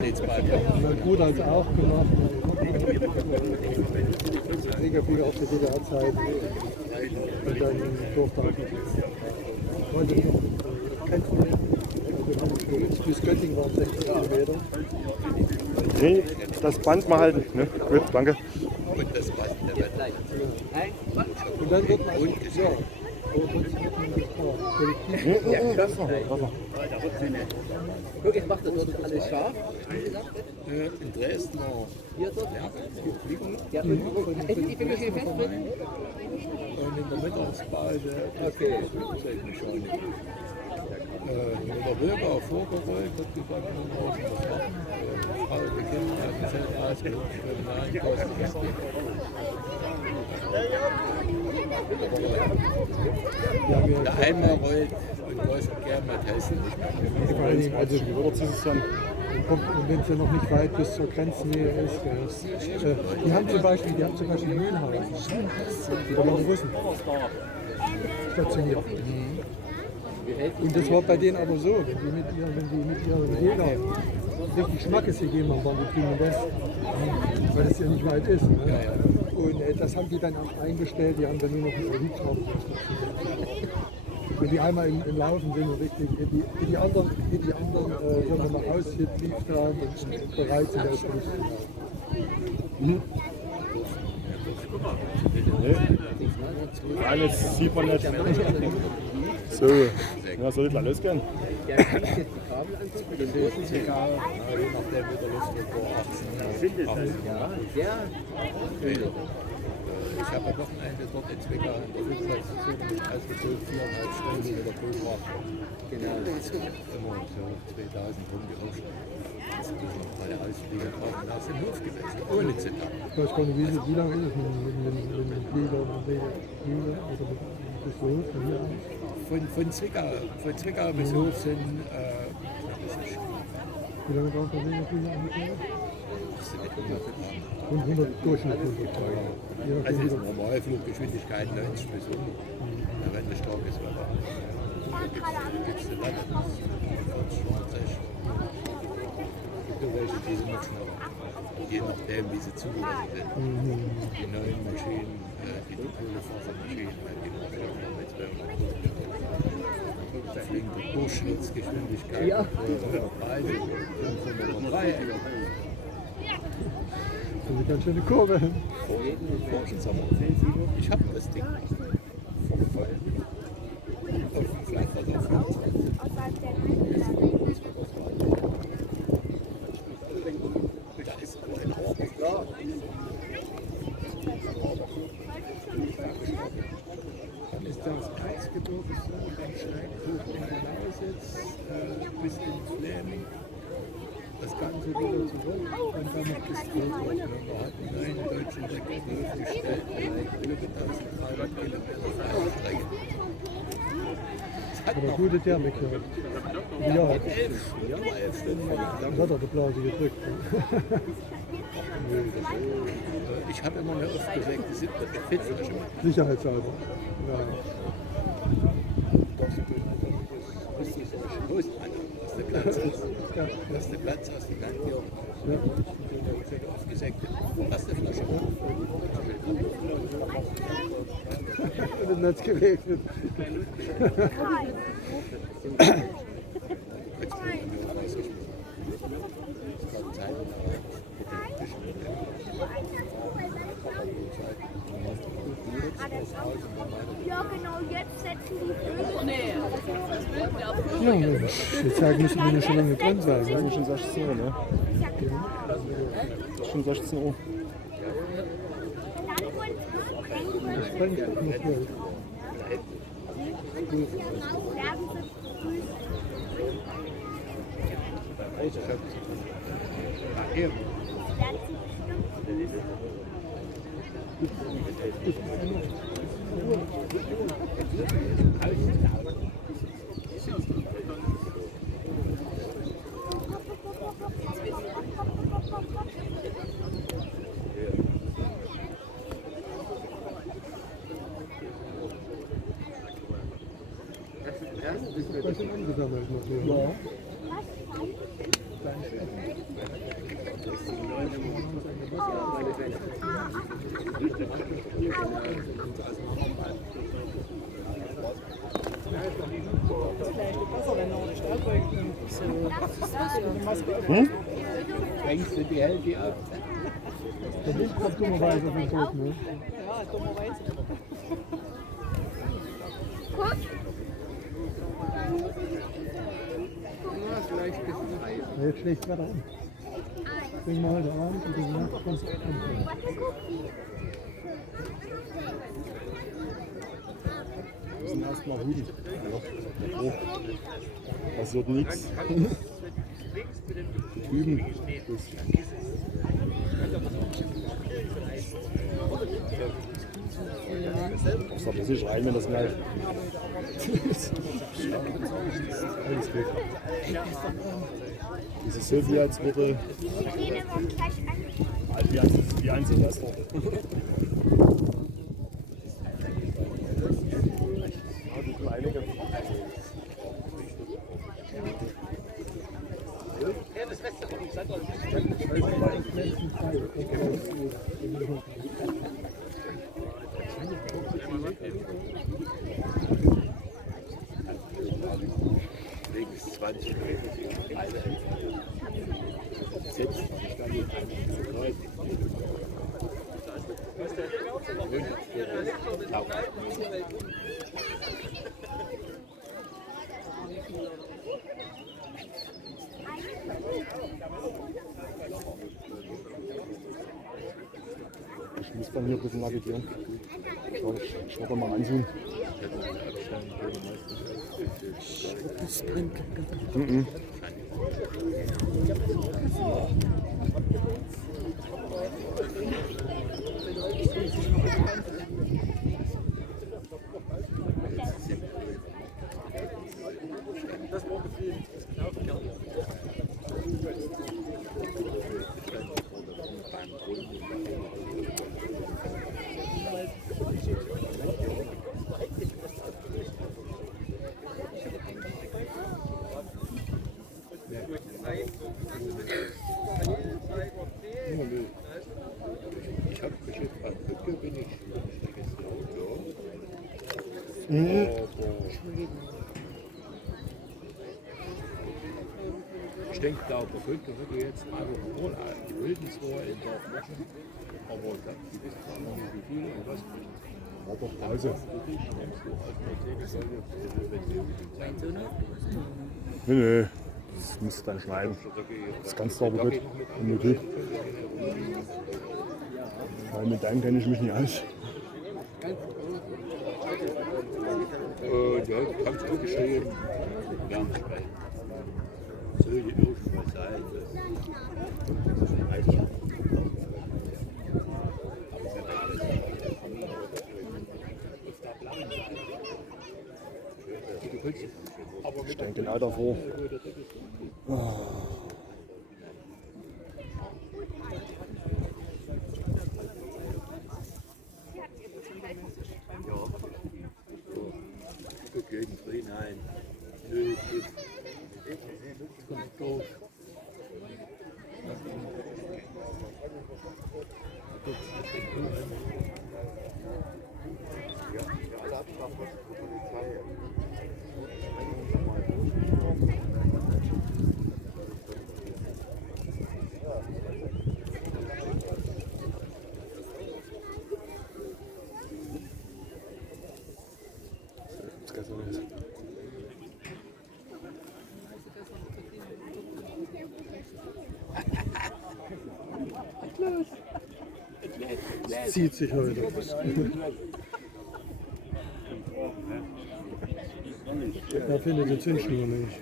Mein Bruder hat es auch gemacht. Siegerflieger auf der DDR-Zeit. Und dann durfte auch heute noch. Kennst du den? Bis Göttingen waren 60 Kilometer. Nee, das Band mal halten. Ne? Gut, danke. Und das passt der Wetter. Und dann wird man ja. Guck, jetzt macht er dort alles scharf. In Dresden auch. Hier dort? Ja, ich bin hier fest drin. Und in der Mittagspause, Okay. mit der Bürger vorgerollt, hat gesagt, man muss was machen. Frau, die Kinder aus dem Zelt rausgeholt, der einmal rollt und groß und gern mit Hessen nicht mehr. Vor allen Dingen, also, Wie wird es dann? wenn es ja noch nicht weit bis zur Grenznähe ist. Gell. Die haben zum Beispiel Mühlhausen. Da waren Russen stationiert. Und das war bei denen aber so, wenn die mit ihren Jägern richtig Schmackes gegeben haben, waren die Kriegen das, weil das ja nicht weit ist. Ne? Und das haben die dann auch eingestellt, die haben dann nur noch einen Hubschrauber. Wenn die einmal im Laufen sind und richtig, die anderen sagen wir mal, ausgetrieben haben und bereit sind, das Alles sieht man nicht. So, ja, soll das losgehen? Der kann jetzt die Kabel angucken, den großen Egal, je nachdem wie der Luft wird, vor 18 Ja, der. Ich habe am Wochenende dort in Zwickau in der Flugplatzstation mich ausgezogen, 4,5 Stunden mit der Flugwacht. Genau. Immer so 2000 rumgerutscht. Jetzt müssen noch alle Ausflieger brauchen aus dem Hof gewechselt, ohne zu tanken. Ich weiß gar nicht, wie lange ist es mit dem Flieger oder bis Hof von hier aus? Von Zwickau bis Hof sind Wie lange braucht der Flieger ungefähr? 100 durchschnittlich. Also ist Normalfluggeschwindigkeit 90 bis 100. Wenn es stark ist, aber gibt es eine Latte, 40, 50. Es gibt welche, die sind noch schneller. Je nachdem, wie sie zugelassen sind. Die neuen Maschinen, die Kohlefasermaschinen, die noch schneller mit 200 Da fliegen die Durchschnittsgeschwindigkeit Ja. 503. Das ist eine ganz schöne Kurve. Ich habe das Ding voll auf dem Flachwasser auf 25. Da ist ein Ordnung. Dann ist das Erzgebirge so, dann steigt hoch in der Lausitz bis ins Fläming. Das Ganze wieder zurück und damit bis Rotwald. Wir hatten 9 deutschen Rekorde aufgestellt, über 1300 Kilometer Strecke. Aber gute Thermik hier. Ja, Über 11 Stunden. das hat er die Blase gedrückt. Ich habe immer eine aufgesägte 7. Fettflasche. Sicherheitshalber. Ja. Bis zu solchen Hosen, dass der Platz ist. Dass der Platz aus der Kante hier aufgesägte Plastikflasche. Und dann hat es geregnet. Ja, genau, jetzt setzen die Vögel. Nee, Ja, Mensch, jetzt müssen wir ja schon lange dran sein. Das ist eigentlich schon 16 Uhr, ne? Das ist schon 16 Uhr. Das bringt auch noch Geld. Hier. Das sind angesammelt noch hier. Ja. Fängst du die Hälfte ab? Der Wind kommt dummerweise auf den Tod, ne? Ja, dummerweise. Guck. Ja, vielleicht ein bisschen Eis. Ja, jetzt schlägt gerade an. Bring mal heute Abend und diese Nacht kommst du an. Warte, guck. Wir müssen erstmal hüten. Ja. Oh. Passiert nichts. Üben. Das darf sich rein, wenn das mal. Alles gut. Das ist so wie als würde Helene war gleich an. wie ein Silvester. Einige. Links 20 Meter. Setzt sich dann in einen Kreuz. Ich muss dann hier ein bisschen navigieren. Ich werde mal ansehen. Ich habe mich jetzt an Brücke bin ich gestern Auto. Ich denke, da auf der Brücke würde jetzt mal Corona die Wildnisrohr in Dorf machen. Aber die wissen zwar noch nicht, wie viele und was nicht. War doch Pause. Nee, das musst du dann schneiden. Das kannst du aber gut. Okay. Weil mit deinem kenne ich mich nicht aus. Ja, kannst du geschrieben. Ja, soll die irgendwas sein? Ich denke genau davor. Gegen Frieden ein. Nö, kommt durch. Es zieht sich heute. Er findet die Zündschnur nicht.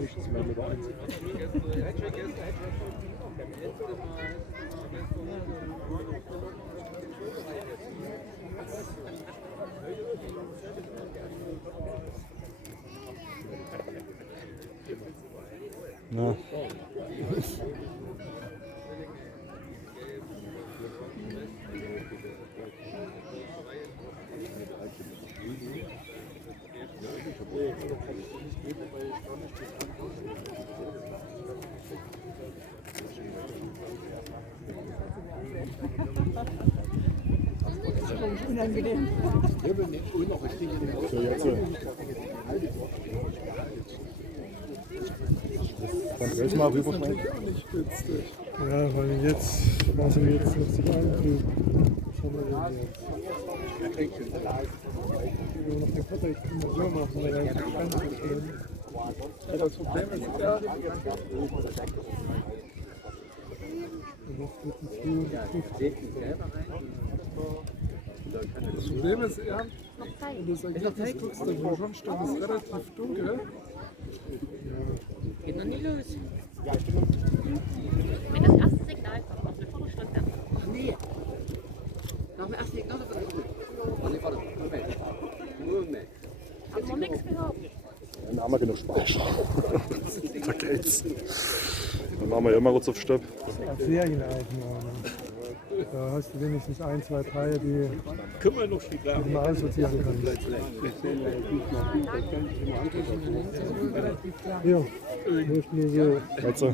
Nichts mehr mit eins. Na. unangenehm. So, jetzt. Dann willst du mal rüberschneiden? Ja, weil jetzt, was wir jetzt noch sich anfühlen. Was haben wir denn jetzt? Ich will noch den Futter jetzt immer so machen, weil er einfach ganz verstehen. Ja, das Problem ist, ja. Das Problem ist, ja, wenn du das Ergebnis guckst, der Schornstein ist relativ dunkel. Geht noch nie los. Wenn das erste Signal kommt, noch eine Viertelstunde. Ach nee. Nach dem ersten Signal wird es gut. Warte, Moment. Haben wir nichts gehört. Dann haben wir genug Speicher. Da geht's. Dann machen wir immer kurz auf Stopp. Serienaufnahme. Da hast du wenigstens 1, 2, 3, die Können wir noch später. du mal aussortieren kannst. Ja, nicht nur so. Jetzt.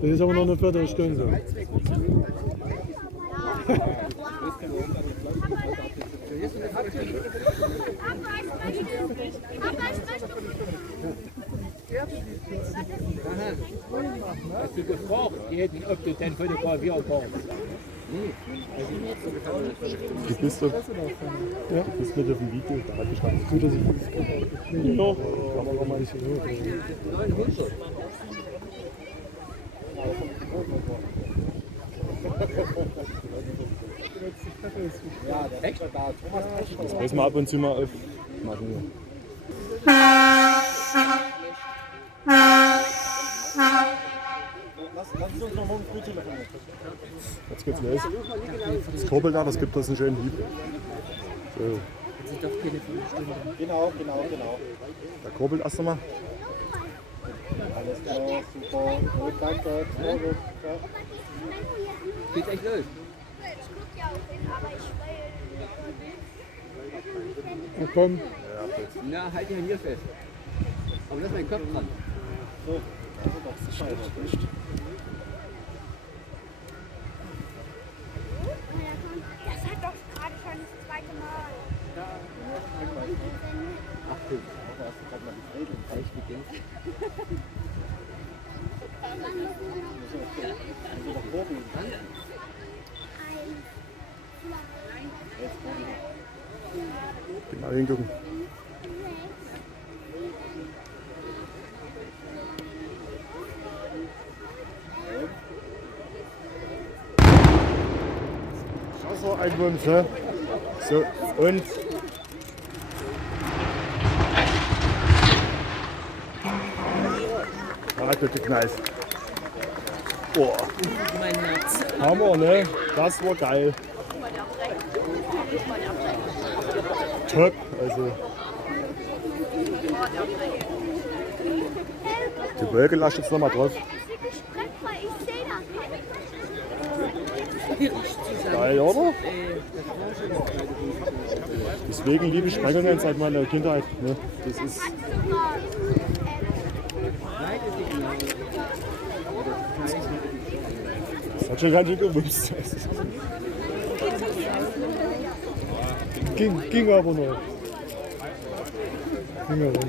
Das ist aber noch eine Viertelstunde. Hast du gefragt, ob du den fotografieren kannst? Du bist doch. Ja, du bist mit auf dem Video. Da hat gestanden. Gut, dass ich das Ja. aber mal nicht so hoch. 900. Echt? Das müssen wir ab und zu mal aufmachen. Jetzt geht's los. Das Kurbel da, das gibt uns einen schönen Hieb. So. Das ist doch keine Viertelstunde. Genau. Der kurbelt erst einmal. Alles klar, super. Gut, danke. Ja, gut. Ja. Geht's echt los? Ich guck ja auch hin, aber ich will. Na komm, Na, halt dich an hier fest. Aber lass meinen Kopf dran. Das hat doch gerade schon das zweite Mal. Achtung. Echt beginnt. Genau hingucken. So ein Wunsch, ne? So, und. Da hat er geknallt. Boah, Mein Herz. Hammer, ne? Das war geil. Top, also. Die Wolke lasst jetzt nochmal drauf. Ich sehe das nicht. Geil, oder? Deswegen liebe ich Sprengungen seit meiner Kindheit. Ne? Das ist. Das hat schon ganz schön gewusst. ging aber noch.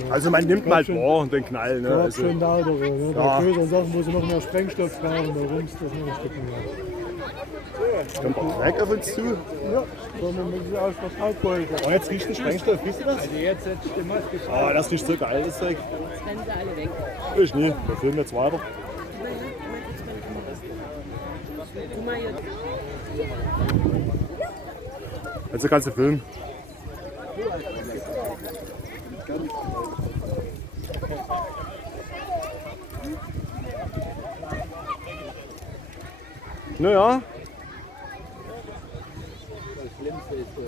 Also man nimmt mal vor den Knall. Ne? Ja, Also, schön lautere. Ne? Ja. Bei größeren Sachen, wo sie noch mehr Sprengstoff brauchen, da rumst das noch ein Stück mehr. kommt auch Dreck auf uns zu. Ja, sondern mit dieser Ausfallbeuge. Oh, jetzt riecht ein Sprengstoff, riechst du das? Also jetzt setzt die Maske schon. Oh, das riecht so geil, das Zeug. Jetzt rennen sie alle weg. Ich nie, wir filmen jetzt weiter. Guck mal hier. Also kannst du filmen. Naja. Das Schlimmste ist so.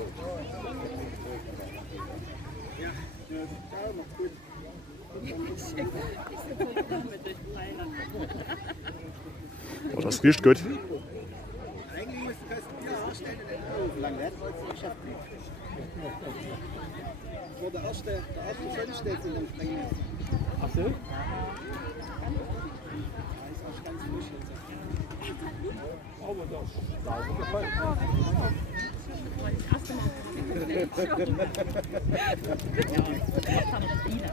Oh, das riecht gut. lang werd het Geschäft nicht. Das war der erste Fenster in dem Springen. Ach so? Ja, ist auch ganz frisch jetzt. Aber das sauber gefallen. Das erste Mal. Ja, das macht noch viele.